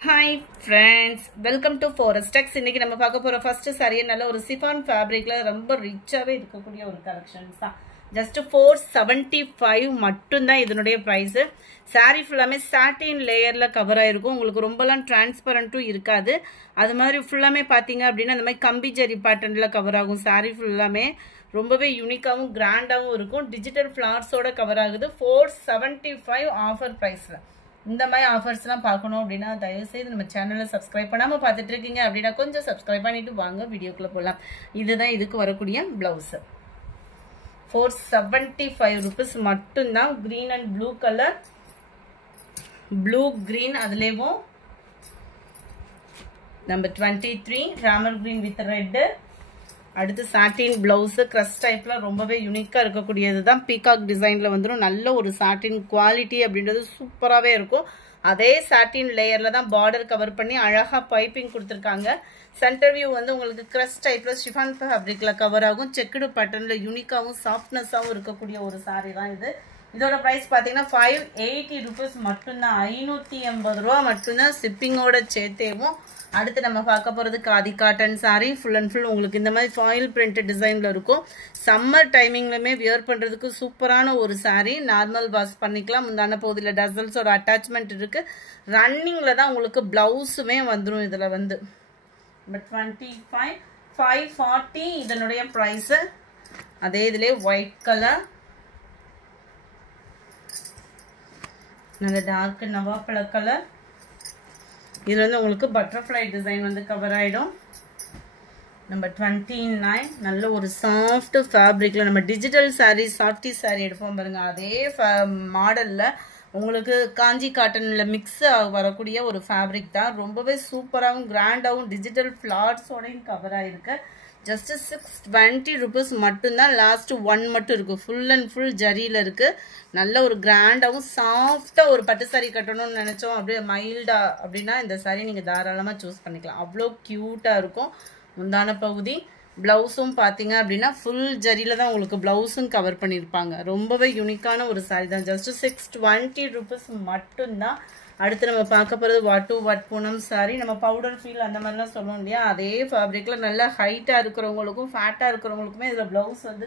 Hi friends, welcome to Forest Tex. இன்னைக்கு நம்ம பார்க்க போற first saree நல்ல ஒரு சிஃபான் ஃபேப்ரிக்ல ரொம்ப ரிச்சாவே இருக்கக்கூடிய ஒரு கலெக்ஷன்ஸ் தான். ஜஸ்ட் 475 மட்டும் தான் இதனுடைய பிரைஸ். saree ஃபுல்லாமே சாட்டின் லேயர்ல கவர் ஆயிருக்கும். உங்களுக்கு ரொம்பலாம் டிரான்ஸ்பரண்டும் இருக்காது. அது மாதிரி ஃபுல்லாமே பாத்தீங்க அப்படினா அந்த மாதிரி கம்பி ஜரி பேட்டர்ன்ல கவர் ஆகும். saree ஃபுல்லாமே ரொம்பவே யூனிக்காவும் கிராண்டாவும் இருக்கும். டிஜிட்டல் ஃப்ளவர்ஸோட கவர் ஆகுது. 475 ஆஃபர் பிரைஸ்ல. இந்த மாதிரி ஆஃபர்ஸ்லாம் பார்க்கணும் அப்படின்னா தயவுசெய்து நம்ம சேனலை சப்ஸ்கிரைப் பண்ணாமல் பார்த்துட்டு இருக்கீங்க அப்படின்னா கொஞ்சம் சப்ஸ்கிரைப் பண்ணிட்டு வாங்க வீடியோக்குள்ளே போகலாம். இதுதான் இதுக்கு வரக்கூடிய பிளவுஸ். 475 rupees மட்டும்தான். Green and blue colour, blue green, அதுலேயும் number 23 Ramar green with red. அடுத்து சாட்டின் பிளவுஸ் கிரஸ் டைப்ல ரொம்பவே யூனிக்கா இருக்கக்கூடியது தான். பீகாக் டிசைன்ல வந்துடும். நல்ல ஒரு சாட்டின் குவாலிட்டி அப்படின்றது சூப்பராகவே இருக்கும். அதே சாட்டின் லேயர்ல தான் பார்டர் கவர் பண்ணி அழகா பைப்பிங் கொடுத்துருக்காங்க. சென்டர் வியூ வந்து உங்களுக்கு கிரஸ் டைப்ல ஷிஃபான் ஃபேப்ரிக்ல கவர் ஆகும். செக்குடு பேட்டர்ன்ல யூனிக்காவும் சாஃப்ட்னஸாகவும் இருக்கக்கூடிய ஒரு சாரி தான் இது. இதோட பிரைஸ் பார்த்தீங்கன்னா 580 rupees மட்டும்தான். 580 ரூபா மட்டும்தான் ஷிப்பிங்கோட சேர்த்தேவும். அடுத்து நம்ம பார்க்க போகிறது khadi cotton sari. Full and full உங்களுக்கு இந்த மாதிரி ஃபாயில் பிரிண்ட் டிசைனில் இருக்கும். சம்மர் டைமிங்லையுமே வியர் பண்ணுறதுக்கு சூப்பரான ஒரு சாரீ. நார்மல் வாஷ் பண்ணிக்கலாம். முந்தான பகுதியில் டசல்ஸோட அட்டாச்மெண்ட் இருக்குது. ரன்னிங்கில் தான் உங்களுக்கு ப்ளவுஸுமே வந்துடும். இதில் வந்து 25 540 இதனுடைய ப்ரைஸு. அதே இதிலே ஒயிட் கலர், நல்ல டார்க் நவாப்பழ கலர். இது வந்து உங்களுக்கு பட்டர்ஃப்ளை டிசைன் வந்து கவர் ஆகிடும். நம்பர் 29 நல்ல ஒரு சாஃப்ட் ஃபேப்ரிக்ல நம்ம டிஜிட்டல் சாரீ சாஃப்டி சாரீ எடுப்போம் பாருங்க. அதே மாடல்ல உங்களுக்கு காஞ்சி காட்டன்ல மிக்ஸ் வரக்கூடிய ஒரு ஃபேப்ரிக் தான். ரொம்பவே சூப்பராகவும் கிராண்டாகவும் டிஜிட்டல் ஃபிளார்ஸோடையும் கவர் ஆகிருக்கு. ஜஸ்ட் 620 rupees மட்டும்தான். லாஸ்ட் 1 மட்டும் இருக்கு. ஃபுல் அண்ட் ஃபுல் ஜரியில இருக்கு. நல்ல ஒரு கிராண்டாகவும் சாஃப்டா ஒரு பட்டு சாரி கட்டணும்னு நினைச்சோம் அப்படியே மைல்டா அப்படின்னா இந்த சாரி நீங்க தாராளமா சூஸ் பண்ணிக்கலாம். அவ்வளோ கியூட்டா இருக்கும். முந்தான பகுதி பிளவுஸும் பார்த்தீங்க அப்படின்னா ஃபுல் ஜரியில தான் உங்களுக்கு பிளவுஸும் கவர் பண்ணியிருப்பாங்க. ரொம்பவே யூனிக்கான ஒரு சாரி தான். ஜஸ்ட் 620 rupees மட்டும்தான். அடுத்து நம்ம பார்க்க போகிறது வாட் பூனம் சாரி. நம்ம பவுடர் ஃபீல் அந்த மாதிரிலாம் சொல்லுவோம் இல்லையா, அதே ஃபேப்ரிக்ல நல்லா ஹைட்டாக இருக்கிறவங்களுக்கும் ஃபேட்டாக இருக்கிறவங்களுக்குமே இதில் ப்ளவுஸ் வந்து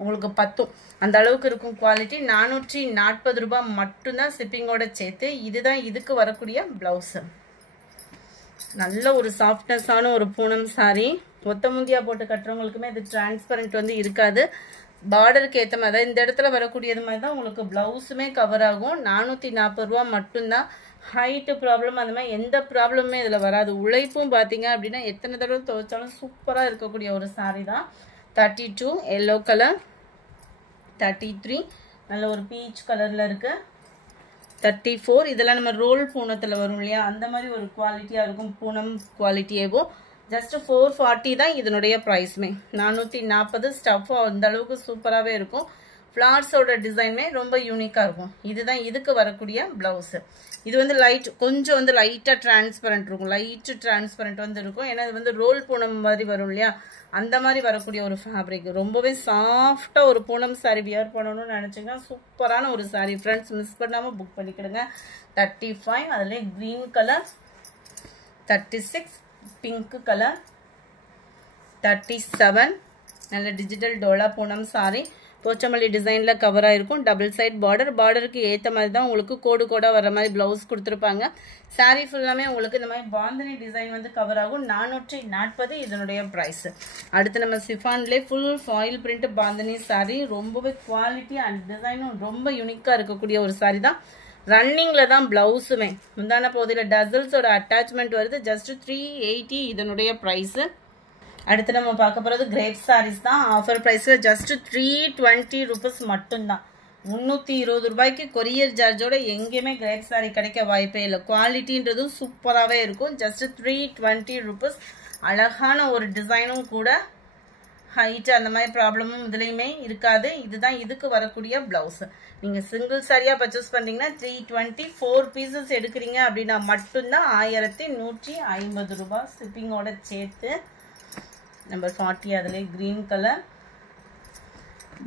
உங்களுக்கு பத்தும். அந்த அளவுக்கு இருக்கும் குவாலிட்டி. 440 ரூபாய் மட்டும்தான் ஷிப்பிங்கோட சேர்த்து. இதுதான் இதுக்கு வரக்கூடிய ப்ளவுஸு. நல்ல ஒரு சாஃப்ட்னஸான ஒரு பூனம் சாரி. ஒத்த முந்தியா போட்டு கட்டுறவங்களுக்குமே இது டிரான்ஸ்பரண்ட் வந்து இருக்காது. பார்டருக்கு ஏற்ற மாதிரி இந்த இடத்துல வரக்கூடியது மாதிரி தான் உங்களுக்கு பிளவுஸுமே கவர் ஆகும். 440 ரூபா மட்டும்தான். ஹைட்டு ப்ராப்ளம் அந்த மாதிரி எந்த ப்ராப்ளமுமே இதில் வராது. உழைப்பும் பார்த்தீங்க அப்படின்னா எத்தனை தடவை துவைச்சாலும் சூப்பராக இருக்கக்கூடிய ஒரு சாரி தான். 32 எல்லோ கலர், 33 நல்ல ஒரு பீச் கலரில் இருக்கு, 34 இதெல்லாம் நம்ம ரோல் பூனத்தில் வரும் இல்லையா, அந்த மாதிரி ஒரு குவாலிட்டியாக இருக்கும். பூனம் குவாலிட்டியேவோ. ஜஸ்ட் 440 தான் இதனுடைய ப்ரைஸுமே. 440 ஸ்டஃப் அந்த அளவுக்கு சூப்பராகவே இருக்கும். ஃப்ளார்ஸோட டிசைனுமே ரொம்ப யூனிக்காக இருக்கும். இதுதான் இதுக்கு வரக்கூடிய ப்ளவுஸு. இது வந்து கொஞ்சம் வந்து லைட்டாக டிரான்ஸ்பரண்ட் இருக்கும். லைட்டு டிரான்ஸ்பரண்ட் வந்து இருக்கும். ஏன்னா இது வந்து ரோல் பூனம் மாதிரி வரும் இல்லையா, அந்த மாதிரி வரக்கூடிய ஒரு ஃபேப்ரிக். ரொம்பவே சாஃப்டாக ஒரு பூனம் சாரி வியர் பண்ணணும்னு நினச்சிங்கன்னா சூப்பரான ஒரு சாரி. ஃப்ரெண்ட்ஸ் மிஸ் பண்ணாமல் புக் பண்ணிக்கிடுங்க. 35 அதில் க்ரீன் கலர், 36 பிங்க் கலர், 37 நல்ல டிஜிட்டல் டோலா பூனம் சாரி. போச்சமல்லி டிசைன்ல கவர் ஆயிருக்கும். Double side border. பார்டருக்கு ஏற்ற மாதிரி தான் உங்களுக்கு கோடு கோடாக வர மாதிரி பிளவுஸ் கொடுத்துருப்பாங்க. சாரீ ஃபுல்லாமே உங்களுக்கு இந்த மாதிரி பாந்தினி டிசைன் வந்து கவர் ஆகும். 440 இதனுடைய ப்ரைஸ். அடுத்து நம்ம சிஃபான்லேயே full foil print bandhani sari. ரொம்பவே குவாலிட்டி அண்ட் டிசைனும் ரொம்ப யூனிக்காக இருக்கக்கூடிய ஒரு சாரி தான். ரன்னிங்ல தான் பிளவுஸுமே. முந்தான பகுதியில் டசல்ஸோட அட்டாச்மெண்ட் வருது. ஜஸ்ட் 380 இதனுடைய ப்ரைஸு. அடுத்து நம்ம பார்க்க போகிறது கிரேப் சாரீஸ் தான். ஆஃபர் ப்ரைஸில் ஜஸ்ட் 320 rupees மட்டும்தான். 320 ரூபாய்க்கு கொரியர் சார்ஜோட எங்கேயுமே கிரேப் சாரீ கிடைக்க வாய்ப்பே இல்லை. குவாலிட்டின்றதும் சூப்பராகவே இருக்கும். Just 320 rupees. அழகான ஒரு டிசைனும் கூட. ஹைட்டு அந்த மாதிரி ப்ராப்ளமும் இதுலேயுமே இருக்காது. இதுதான் இதுக்கு வரக்கூடிய ப்ளவுஸு. நீங்கள் சிங்கிள் சாரியாக பர்ச்சேஸ் பண்ணிங்கன்னா 320, 4 பீசஸ் எடுக்கிறீங்க அப்படின்னா மட்டும்தான் 1150 ரூபாய் ஷிப்பிங்கோட சேர்த்து. நம்பர் 40 அதிலே க்ரீன் கலர்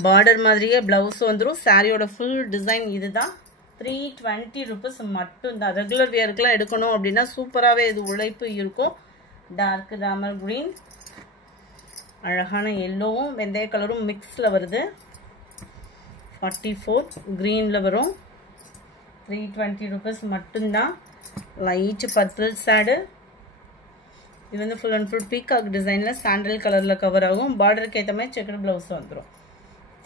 பார்டர் மாதிரியே பிளவுஸ் வந்துடும். சாரியோட ஃபுல் டிசைன் இதுதான். 320 rupees மட்டும்தான். ரெகுலர் வியருக்குலாம் எடுக்கணும் அப்படின்னா சூப்பராகவே இது உழைப்பு இருக்கும். டார்க் ராமர் கிரீன், அழகான எல்லோவும் வெந்தய கலரும் மிக்ஸில் வருது. 44 க்ரீனில் வரும். 320 rupees மட்டும்தான். Light purple shade. இது வந்து ஃபுல் அண்ட் ஃபுல் பீகாக் டிசைனில் சாண்டல் கலரில் கவர் ஆகும். பார்டருக்கு ஏற்ற மாதிரி செக்கர் ப்ளவுஸ் வந்துடும்.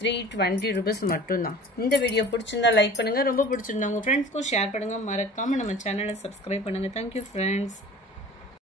320 rupees மட்டும்தான். இந்த வீடியோ பிடிச்சிருந்தா லைக் பண்ணுங்கள். ரொம்ப பிடிச்சிருந்தா உங்கள் ஃப்ரெண்ட்ஸ்க்கும் ஷேர் பண்ணுங்கள். மறக்காமல் நம்ம சேனலை சப்ஸ்கிரைப் பண்ணுங்கள். Thank you friends.